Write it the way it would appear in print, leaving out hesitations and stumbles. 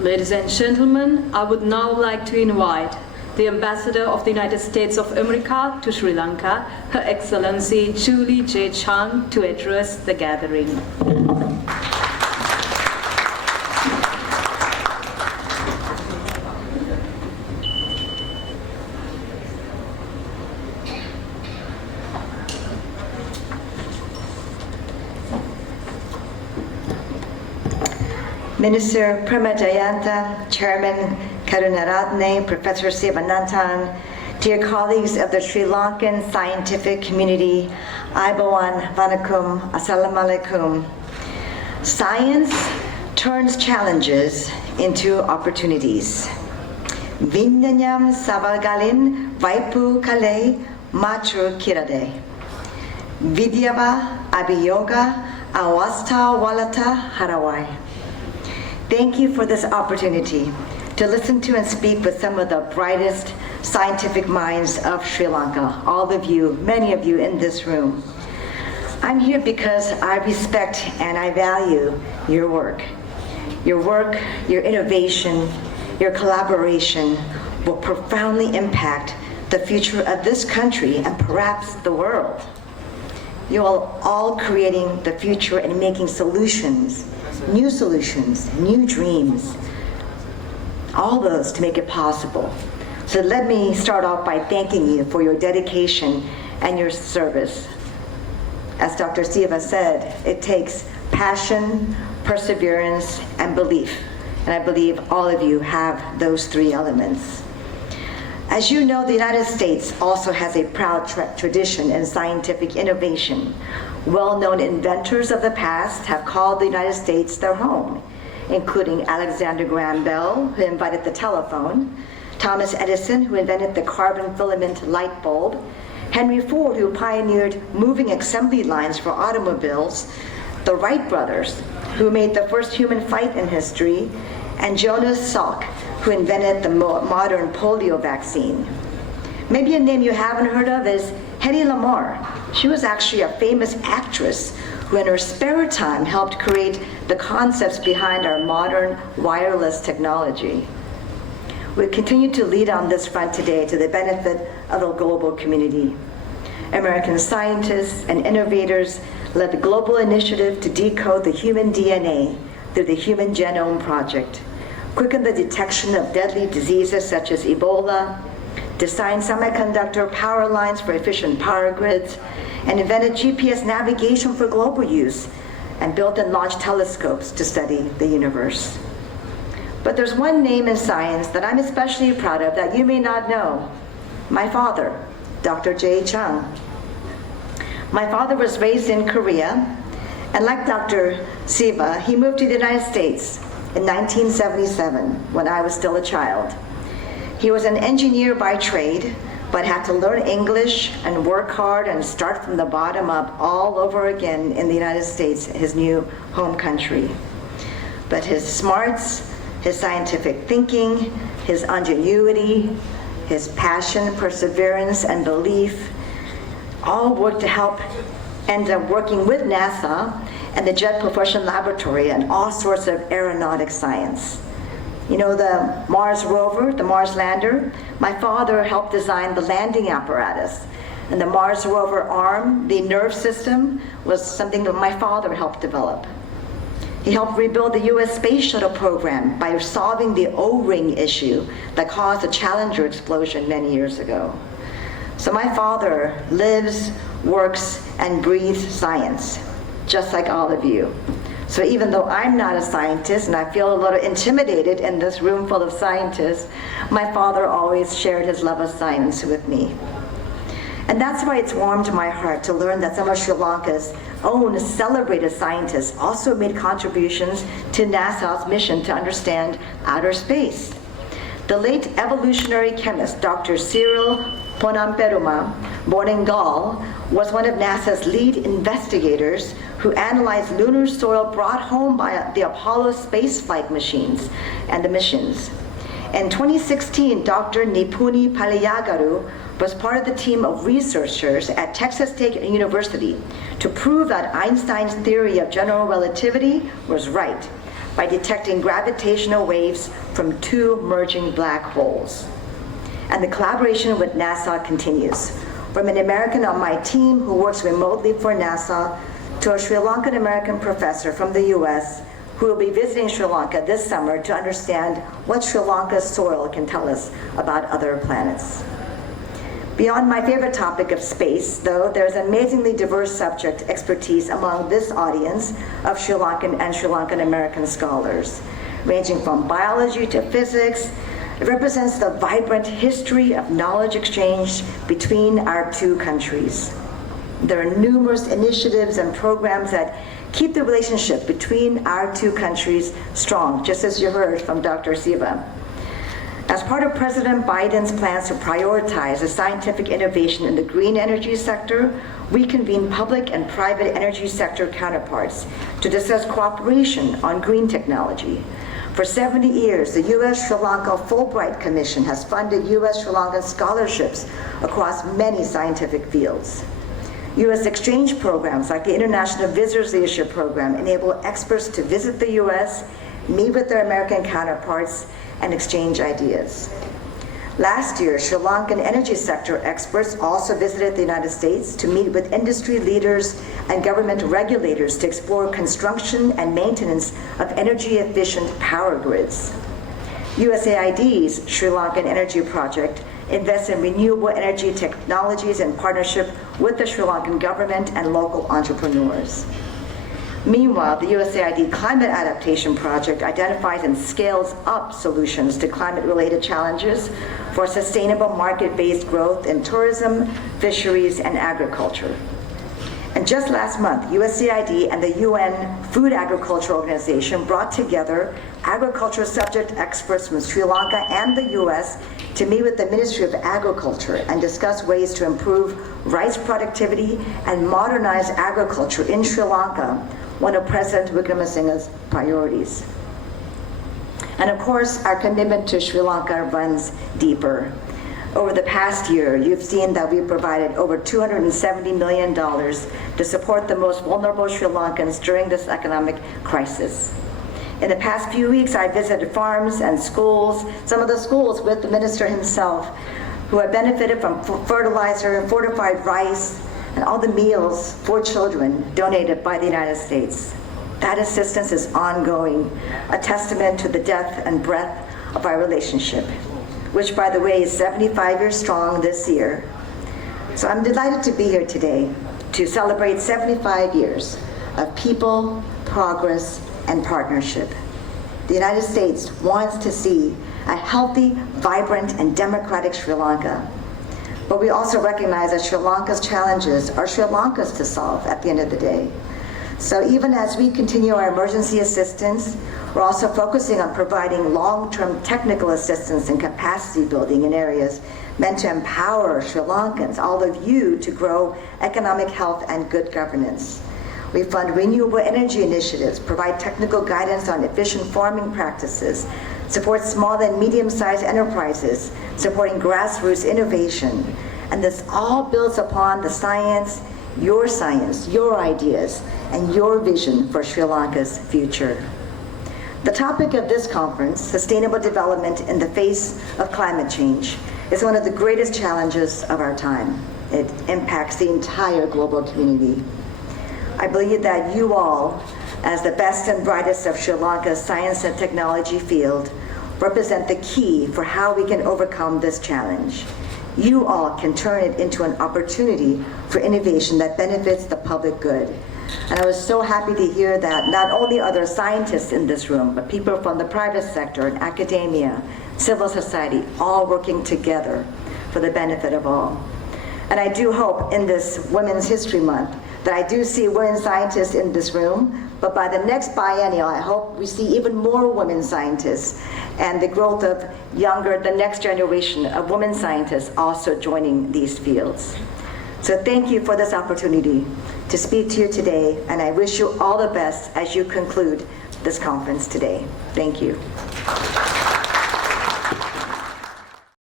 Ladies and gentlemen, I would now like to invite the Ambassador of the United States of America to Sri Lanka, Her Excellency Julie J. Chung, to address the gathering. Minister Prema Jayanta, Chairman Karunaratne, Professor Sivananthan, dear colleagues of the Sri Lankan scientific community, Aibawan Vanakum, Assalamu alaikum. Science turns challenges into opportunities. Vinyanyam savalgalin vaipu kale machur kirade. Vidyava abhiyoga awasta walata harawai. Thank you for this opportunity to listen to and speak with some of the brightest scientific minds of Sri Lanka, all of you, many of you in this room. I'm here because I respect and I value your work. Your work, your innovation, your collaboration will profoundly impact the future of this country and perhaps the world. You are all creating the future and making solutions, new dreams, all those to make it possible. So let me start off by thanking you for your dedication and your service. As Dr. Siva said, it takes passion, perseverance, and belief. And I believe all of you have those three elements. As you know, the United States also has a proud tradition in scientific innovation. Well-known inventors of the past have called the United States their home, including Alexander Graham Bell, who invented the telephone, Thomas Edison, who invented the carbon filament light bulb, Henry Ford, who pioneered moving assembly lines for automobiles, the Wright brothers, who made the first human flight in history, and Jonas Salk, who invented the modern polio vaccine. Maybe a name you haven't heard of is Hedy Lamarr. She was actually a famous actress who in her spare time helped create the concepts behind our modern wireless technology. We continue to lead on this front today to the benefit of the global community. American scientists and innovators led the global initiative to decode the human DNA through the Human Genome Project, quicken the detection of deadly diseases such as Ebola, designed semiconductor power lines for efficient power grids, and invented GPS navigation for global use, and built and launched telescopes to study the universe. But there's one name in science that I'm especially proud of that you may not know. My father, Dr. J. Chung. My father was raised in Korea, and like Dr. Siva, he moved to the United States in 1977 when I was still a child. He was an engineer by trade, but had to learn English and work hard and start from the bottom up all over again in the United States, his new home country. But his smarts, his scientific thinking, his ingenuity, his passion, perseverance, and belief all worked to help end up working with NASA and the Jet Propulsion Laboratory and all sorts of aeronautic science. You know, the Mars rover, the Mars lander, my father helped design the landing apparatus. And the Mars rover arm, the nerve system, was something that my father helped develop. He helped rebuild the US space shuttle program by solving the O-ring issue that caused the Challenger explosion many years ago. So my father lives, works, and breathes science, just like all of you. So even though I'm not a scientist and I feel a little intimidated in this room full of scientists, my father always shared his love of science with me. And that's why it's warmed my heart to learn that some of Sri Lanka's own celebrated scientists also made contributions to NASA's mission to understand outer space. The late evolutionary chemist, Dr. Cyril Ponamperuma, born in Gaul, was one of NASA's lead investigators who analyzed lunar soil brought home by the Apollo spaceflight machines and the missions. In 2016, Dr. Nipuni Paliyagaru was part of the team of researchers at Texas State University to prove that Einstein's theory of general relativity was right, by detecting gravitational waves from two merging black holes. And the collaboration with NASA continues. From an American on my team who works remotely for NASA to a Sri Lankan American professor from the US who will be visiting Sri Lanka this summer to understand what Sri Lanka's soil can tell us about other planets. Beyond my favorite topic of space, though, there's amazingly diverse subject expertise among this audience of Sri Lankan and Sri Lankan American scholars, ranging from biology to physics. It represents the vibrant history of knowledge exchange between our two countries. There are numerous initiatives and programs that keep the relationship between our two countries strong, just as you heard from Dr. Siva. As part of President Biden's plans to prioritize the scientific innovation in the green energy sector, we convene public and private energy sector counterparts to discuss cooperation on green technology. For 70 years, the US-Sri Lanka Fulbright Commission has funded US-Sri Lankan scholarships across many scientific fields. U.S. exchange programs like the International Visitors Leadership Program enable experts to visit the U.S., meet with their American counterparts, and exchange ideas. Last year, Sri Lankan energy sector experts also visited the United States to meet with industry leaders and government regulators to explore construction and maintenance of energy-efficient power grids. USAID's Sri Lankan Energy Project invests in renewable energy technologies in partnership with the Sri Lankan government and local entrepreneurs. Meanwhile, the USAID Climate Adaptation Project identifies and scales up solutions to climate-related challenges for sustainable market-based growth in tourism, fisheries, and agriculture. And just last month, USAID and the UN Food Agriculture Organization brought together agriculture subject experts from Sri Lanka and the US to meet with the Ministry of Agriculture and discuss ways to improve rice productivity and modernize agriculture in Sri Lanka, one of President Wickremesinghe's priorities. And of course, our commitment to Sri Lanka runs deeper. Over the past year, you've seen that we've provided over $270 million to support the most vulnerable Sri Lankans during this economic crisis. In the past few weeks, I visited farms and schools, some of the schools with the minister himself, who have benefited from fertilizer, fortified rice, and all the meals for children donated by the United States. That assistance is ongoing, a testament to the depth and breadth of our relationship, which, by the way, is 75 years strong this year. So I'm delighted to be here today to celebrate 75 years of people, progress, and partnership. The United States wants to see a healthy, vibrant, and democratic Sri Lanka. But we also recognize that Sri Lanka's challenges are Sri Lanka's to solve at the end of the day. So even as we continue our emergency assistance, we're also focusing on providing long-term technical assistance and capacity building in areas meant to empower Sri Lankans, all of you, to grow economic health and good governance. We fund renewable energy initiatives, provide technical guidance on efficient farming practices, support small and medium-sized enterprises, supporting grassroots innovation. And this all builds upon the science, your ideas, and your vision for Sri Lanka's future. The topic of this conference, Sustainable Development in the Face of Climate Change, is one of the greatest challenges of our time. It impacts the entire global community. I believe that you all, as the best and brightest of Sri Lanka's science and technology field, represent the key for how we can overcome this challenge. You all can turn it into an opportunity for innovation that benefits the public good. And I was so happy to hear that not only are there scientists in this room, but people from the private sector and academia, civil society, all working together for the benefit of all. And I do hope in this Women's History Month that I do see women scientists in this room, but by the next biennial, I hope we see even more women scientists and the growth of the next generation of women scientists also joining these fields. So thank you for this opportunity to speak to you today, and I wish you all the best as you conclude this conference today. Thank you.